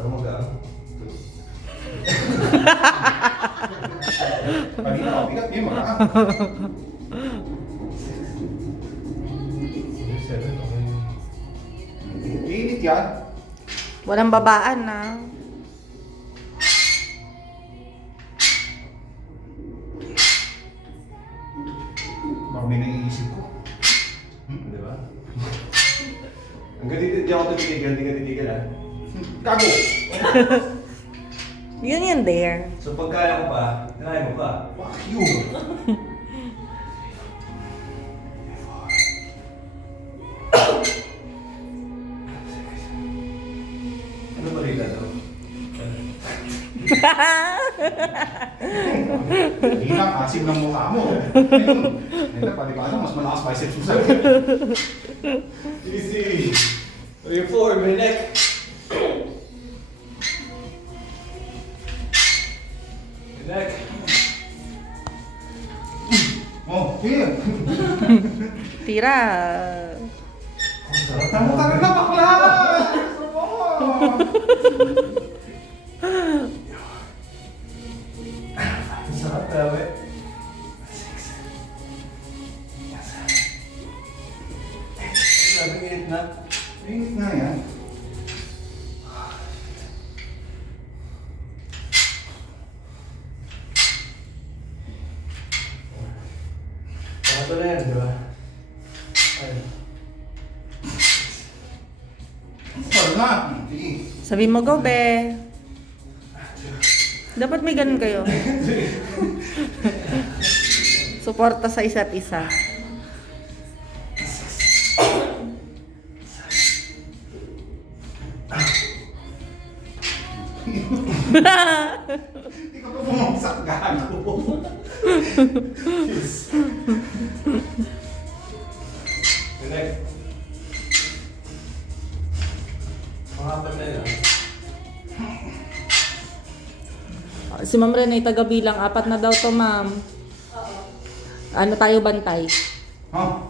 Para magaan. Kanina ako, bigat niya, makaan. 7, okay. Init yan. Walang babaan na. Marami na iisip ko. Di ba? Hanggang dito, di ako titigil, hindi ka titigil ha. Kago! Yun yun there. So pagkaya ko pa, tinahin mo pa. Fuck you! Ano ba rita to? Hilang, asim ng mukha mo. Ngayon, pati ba mas malakas biceps mo sa'yo. Easy! 3, 4, may neck! May neck! Oh, here! Tira. Ang sarap Tama na bakla! Gusto mo! Ang sarap, grabe. Grabe, init na. Init na yan. Ito na yan, di ba? Ayun. Wala na. Sige. Sabi mo, go, be. Dapat may ganun kayo. Suporta sa isa't isa. Hindi ka pa bumagsak gago. May neck. Pangapat na yun, Si Ma'am Rene, taga-bilang. 4 na daw to, ma'am. Ano tayo bantay? Ha?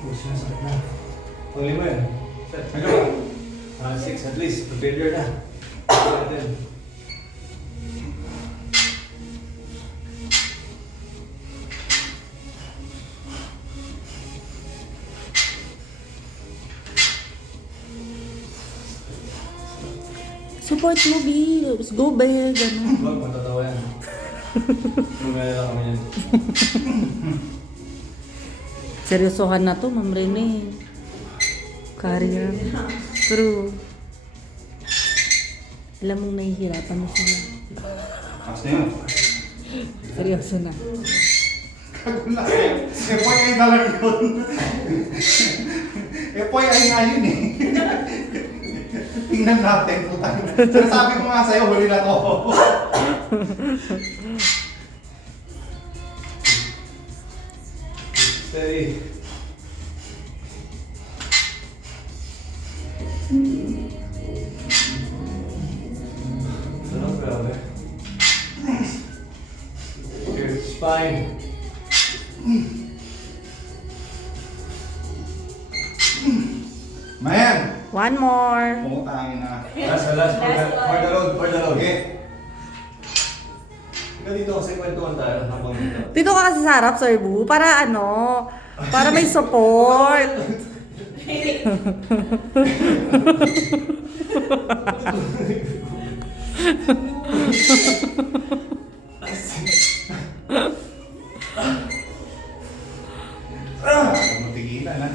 Bush na, sakit na. Pang-5 yan. Set. Ano? 6 at least. Failure na. Natin. Support mo, Bills. Go, be. Ganun. Huwag, matatawa yan. Lumaya lang kami yan. Seryosohan na to, Ma'am Rene. Career. True. Alam mong nahihirapan na sila. Tapos na yun. Seryoso na. Kagulas eh. Epoy ay talaga yun. Epoy ay nga yun eh. Tingnan natin, putang. Sinasabi ko nga sa'yo, huli na to. Steady. Sarap, grabe. Your spine. Man! One more. Pumutangin na. Last, for the road, for the road. Okay. Ika dito kasi kwentuhan tayo habang dito. Dito ka kasi sa harap, Sir Bu, para ano, para may support. Matigilan na.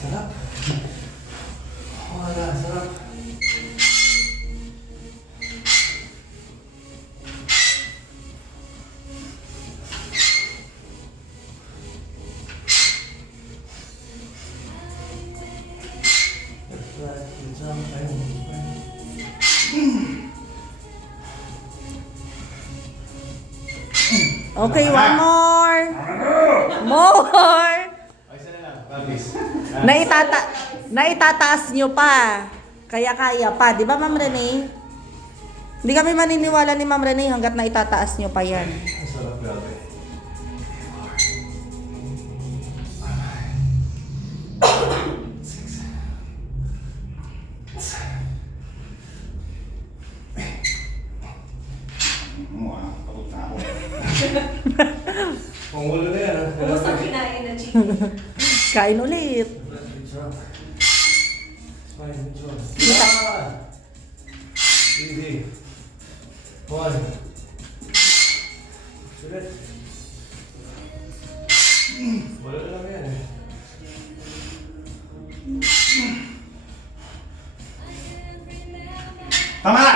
Sarap. Wala, sarap. Okay, one more. More. Naitataas nyo pa. Kaya pa. Di ba, Ma'am Rene? Hindi kami maniniwala ni Ma'am Rene hanggat naitataas nyo pa yan. Ang sarap grabe. Pagod na ako. Pangulo na yan. Ubus ang kinain na chicken. Kain ulit. Easy. One. Sulit. Wala lang yan eh. Tama na!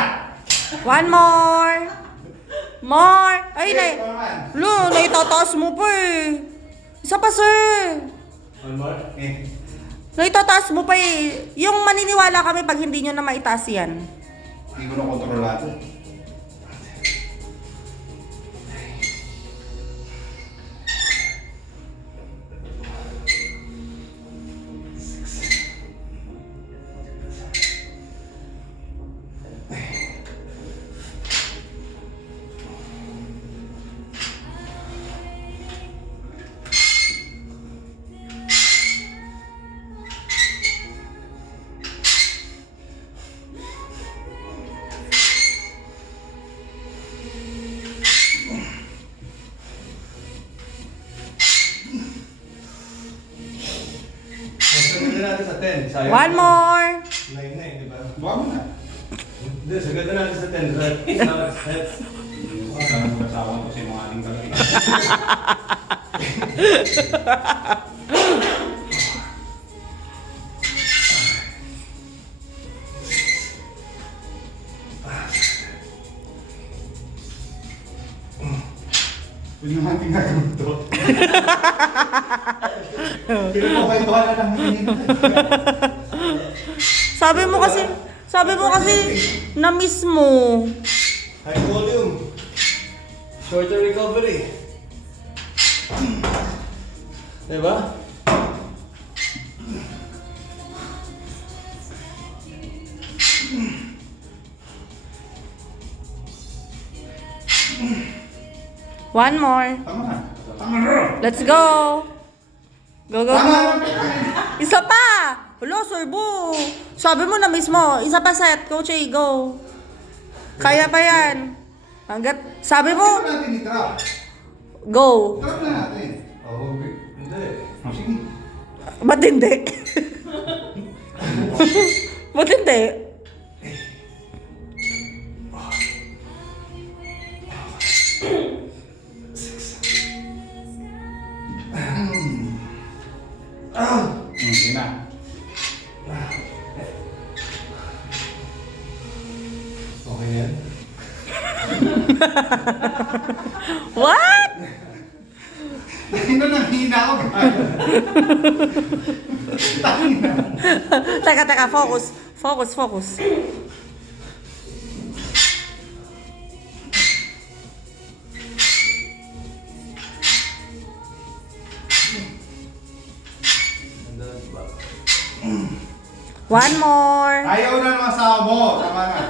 One more. More. Ay, Tama naman. naitataas mo pa eh. Isa pa, sir. One more. Naitataas mo pa eh. Yung maniniwala kami pag hindi nyo na maitaas yan. Hindi ko na kontrolado. Sagad na natin sa 10. Sayang. One more. 9 na eh, di ba? Huwag mo na. Hindi, sagad na natin sa 10. Let's. Sana mo kasawa ko sa mga ating talaga. Pwede naman tingnan ito. Pinapakaibahan na lang Sabi mo kasi, na-miss mo. High volume. Shorter recovery. Diba? One more. Tama na. Tama na. Let's go. Go. Tama na. Isa pa. Hello, Sir Boo. Sabi mo na-miss mo. Isa pa set. Coach A, go. Kaya pa yan. Hanggat, sabi Ano mo, natin i-trap? go. Trap na natin. Oh, hindi. Sige. Ba't hindi? Ba't hindi? Sige na. Okay yan. What? Hina nang hina ako. Teka, focus. One more. Ayaw na ng asawa mo. Tama na.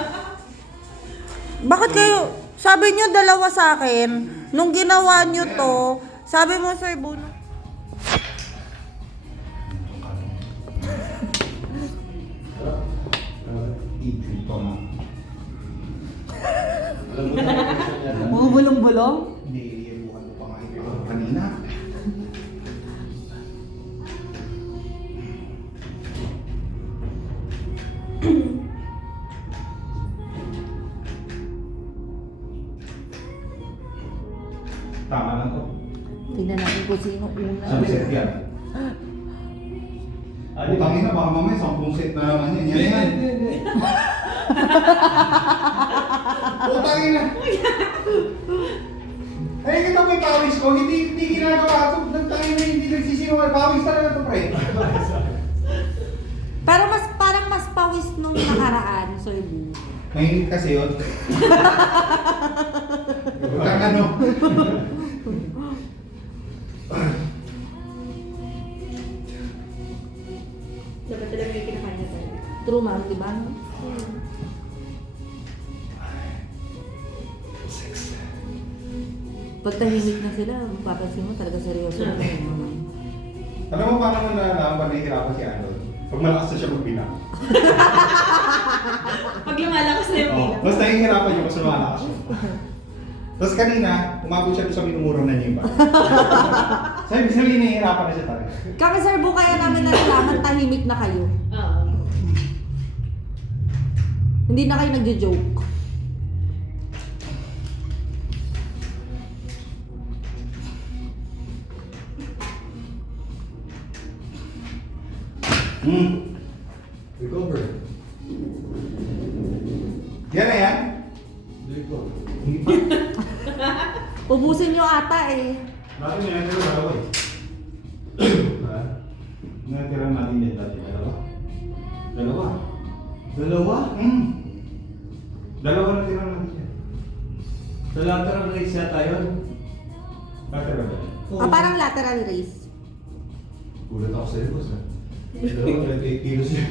Bakit kayo, sabi nyo dalawa sa akin, nung ginawa nyo to, sabi mo, Sir Bono, Ito na. Alam mo na yan. bumubulong-bulong? Hindi, iibukan ko pa nga ito kanina. Tama na to. Tingnan natin kung sino una. Sabi set yan. Putangin na, baka mamaya 10 set na naman yan. Yan yan. Putangin na. Ay, kita mo yung pawis ko. Hindi ginagawa ito. Nagtangin na hindi nagsisinungal. Pawis talaga ito, pre. Pero parang mas pawis nung nakaraan, Sir Boo. Mainit kasi yun. Huwag ano. True, ma'am, di ba? Pag tahimik na sila, papansin mo talaga seryoso na yung mga. Alam mo paano mo nalalaman pa nahihirapan si Arnold? Pag malakas na siya magbilang. Pag lumalakas na yung Oo. bilang. Mas nahihirapan yung mas lumalakas siya. Tapos kanina, umabot siya doon sa minumura na niya yung bata. Sabi nahihirapan na siya talaga. Kami, sir, bu, kaya namin nalalaman tahimik na kayo. Oo. Hindi na kayo nagjo-joke. Recover. Yan na yan. Recover. Hindi pa. Ubusin nyo ata eh. Dati may natira dalawa eh. Ha? Natira natin yan dati. Dalawa. Dalawa. Dalawa? Dalawa natira natin yan. Sa lateral race yata yun? Natira ba yan? Parang lateral raise. Gulat ako sa'yo, boss. Dalawa, 28 kilos yun.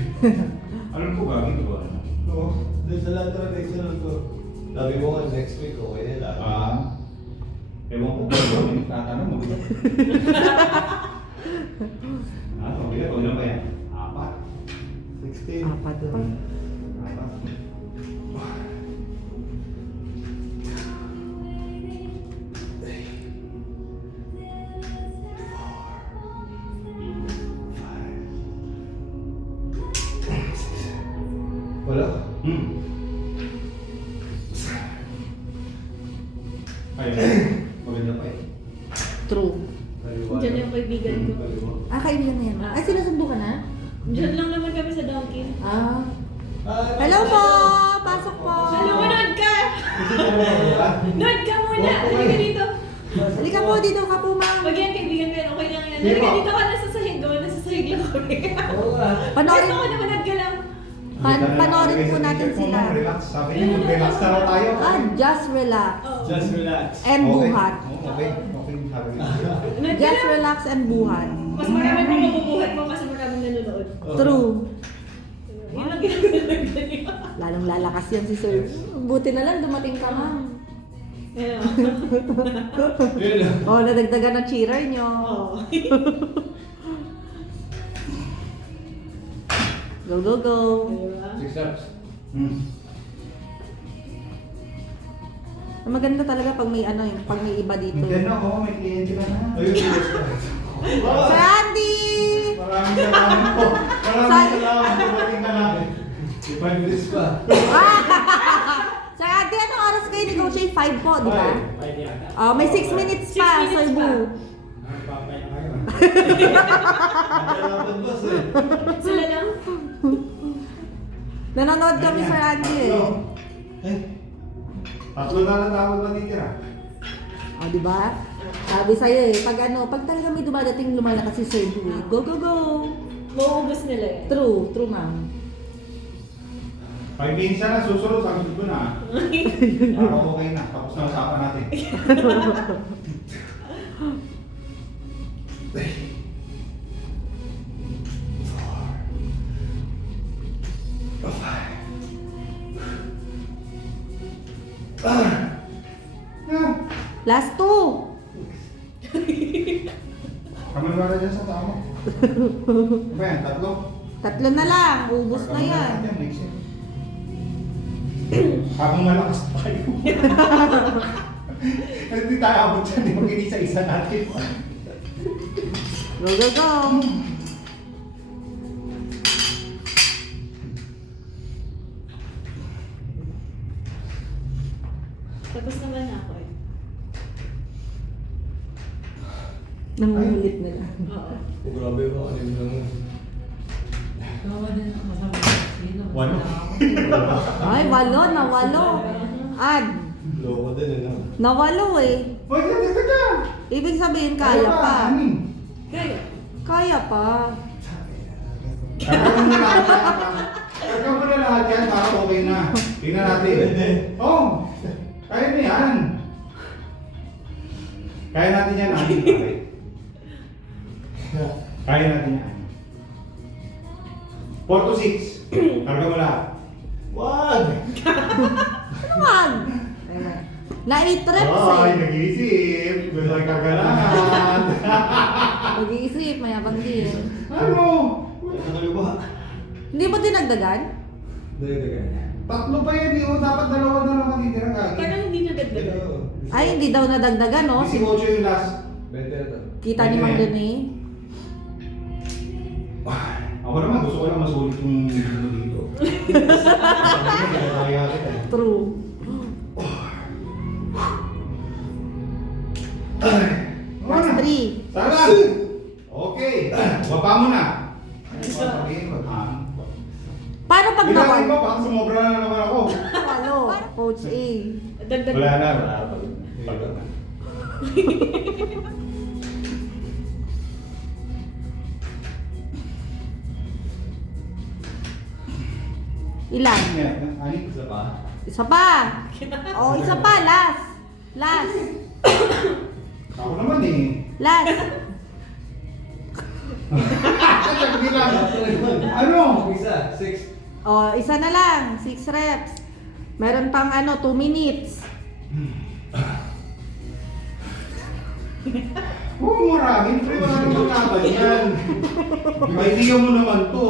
Alam ko gagawin ko ba? Oo. Sa lateral race yun to. Sabi mo nga, next week, okay na lang. Ewan ko kung ano yung tatanong mo. Okay, ilan ba yan? 16. Apat pa. 4. Wala. Ayun. Maganda pa eh. True. Kaliwa. Diyan yung kaibigan ko. Kaliwa. Kaibigan na yan. Ay, sinusundo ka na? Diyan lang naman kami sa Dunkin. Hello po! Pasok po! Hello, manood ka! Nood ka muna! Halika dito. Halika po, dito ka po, ma'am. Pag yan kaibigan ko yan, okay lang yan. Halika dito ka, nasa sahig ko. Nasa sahig lang ko. Oo nga. Panoorin, Gusto ko na manood ka lang. panoorin po natin sila. Relax. Sabi niya, mag-relax na raw tayo. Just relax. Oo. Just relax. And buhat. Okay. Okay. Sabi niya. Nood ka Just lang. relax and buhat. Mas marami pang mabubuhat mo kasi maraming nanonood. True. Yun lang ginagawa. Lalong lalakas yan si sir. Buti na lang dumating ka, ma'am. Ayun. Yun lang. Oh, nadagdagan ng cheerer nyo. Oo. Go, go, go. Diba? 6 reps. Maganda talaga pag may ano, yung pag may iba dito. Hindi na, oo, may kliyente ka na. Ayun, kilos pa. Sir Andy! Maraming salamat po. Maraming salamat po. Bating ka namin. 5 minutes pa. Sir Andy, anong oras kayo negotiate? 5 po, di ba? 5 yata. Oh, may 6 minutes 6 pa, minutes Sir pa. Boo. Papay na kayo. Ang boss eh. Sila lang. Nanonood kami, Sir Andy eh. Tatlo na lang dapat matitira. Oh, di ba? Sabi sa'yo eh, pag talaga may dumadating lumalakas si Sir Boo eh. Go, go, go! Mauubos nila eh. True, true ma'am. 5 minutes na, susunod, sabi ko na. Para okay na, tapos na usapan natin. Last 2! Kami wala dyan sa tama. Ano ba yan, tatlo? 3 na lang, ubos na yan. Habang malakas tayo. Hindi tayo abot dyan, yung mag-inisa-isa natin. Go, go, go! Tapos naman ako eh. Nangungulit na lang. Oo. Grabe mo, ano yung lang. Walo. Ay, walo, nawalo. Ad, Loko din eh, no? nawalo eh. Pwede dito ka! Ibig sabihin, kaya pa. Kaya. Kaya pa. Kagawin mo lahat yan. Kagawin mo na lahat yan para okay na. Tingnan natin. Oo. Kaya na yan. Kaya natin yan, Ani. Okay. Kaya natin yan. 4 to 6. Karga mo lahat. Wag! Ano wag? Na-trip Ay, eh. nag-iisip. Gusto ay karga lahat. Mag-iisip, mayabang din. Ano? Sa kaliwa. Hindi mo dinagdagan? Dagdagan. Tatlo pa yan, o dapat dalawa na lang matitira kagi. Parang hindi na dagdagan. Ay, hindi daw nadagdagan, no? 18 yung last. Better to. Kita ni Mang Rene. Ako naman, gusto ko lang masulit yung dito. Kaya kita. True. Last 3. Salam! Okay, baba mo na. Sabihin ko, ha? Paano pag Bilangin mo, nawal? baka sumobra na naman ako. Ano? Coach A. Dagdag. Wala na. Wala na. Ilan? Ani? Isa pa. Isa pa. Oh, isa pa. Last. Last. Ako naman eh. Last. Sabi lang. Ano? Isa. 6. Oh, isa na lang. 6 reps. Meron pang 2 minutes. Oo, marami. Pre, wala naman laban yan. Kaibigan mo naman to.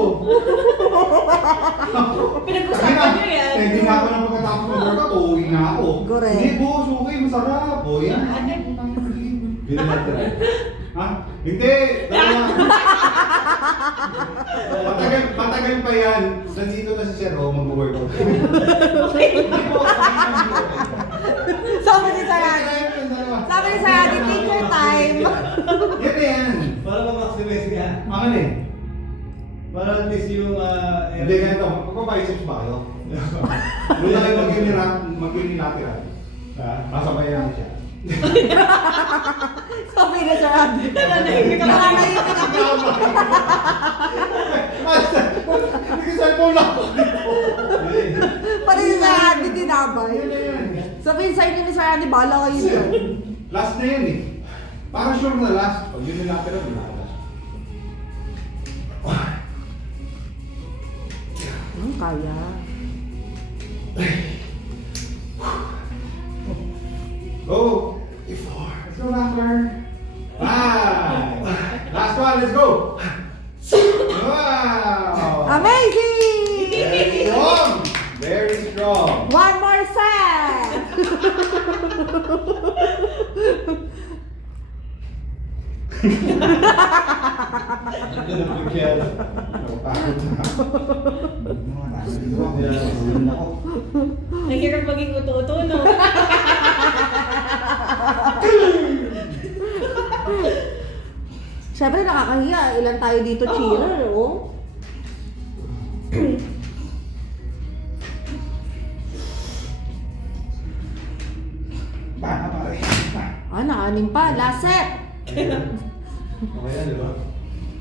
Pinag-usapan nyo yan. Hindi na ako na pagkatapos ng workout, uuwi na ako. Correct. Hindi, boss, okay, masarap. O, yan. Yun na natin. Ha? Hindi! Dalawa. Matagal pa yan. Nandito na si Sir O, mag-workout. Hindi po, Sabi ni Sir Adi. Sabi ni Sir Adi, take your time. Yan na yan. Para ma-maximize ka. Ang ano eh? Para at least yung... Hindi, ganito. Magpapaisips ba kayo? Doon na kayo mag-unilateral. Masabayan siya. Sabi ni Sir Adi. Nananahimik ako. Nananahimik ako. Hindi ko cellphone lang. Pati si Sir Adi tinabay. Yan na yan. Sabihin sa inyo ni Sir Adi, bahala kayo dyan. Last na yan eh. Para sure na last. Pag unilateral, unilateral. Kaya. Go! Let's go, Rapper. 5. Last one, let's go. Wow! Amazing! Very strong. Very strong. One more set! Napapagod na. Nasulit ako. Ang hirap maging uto-uto, no? Siyempre nakakahiya. Ilan tayo dito cheerer, oh. Paano pare? Naka-anim pa. Last set. Okay na, di ba?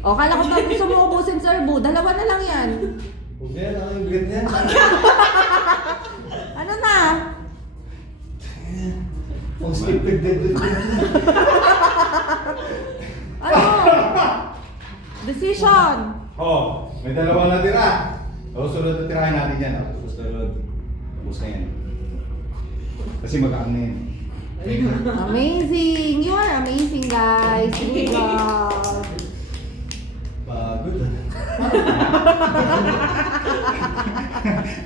O, kala ko ba gusto mo ubusin, Sir Bu? Dalawa na lang yan. Huwag na yan, ang great yan. Ano na? Kung stupid din. Ano? Decision. Oh, may dalawa na tira. Susunod na tirahin natin yan. Tapos na yan. Kasi mag-aan na yan. Amazing. You are amazing, guys. Good job. Pagod.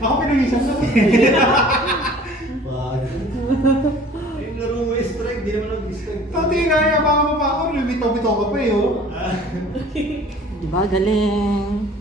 Ako pinag-isang na. Pagod. Yung laro mo strike, di naman nag-strike. Tati, kaya baka mo pa ako. Lumitaw-bitaw ka pa eh, oh. Diba? Galing.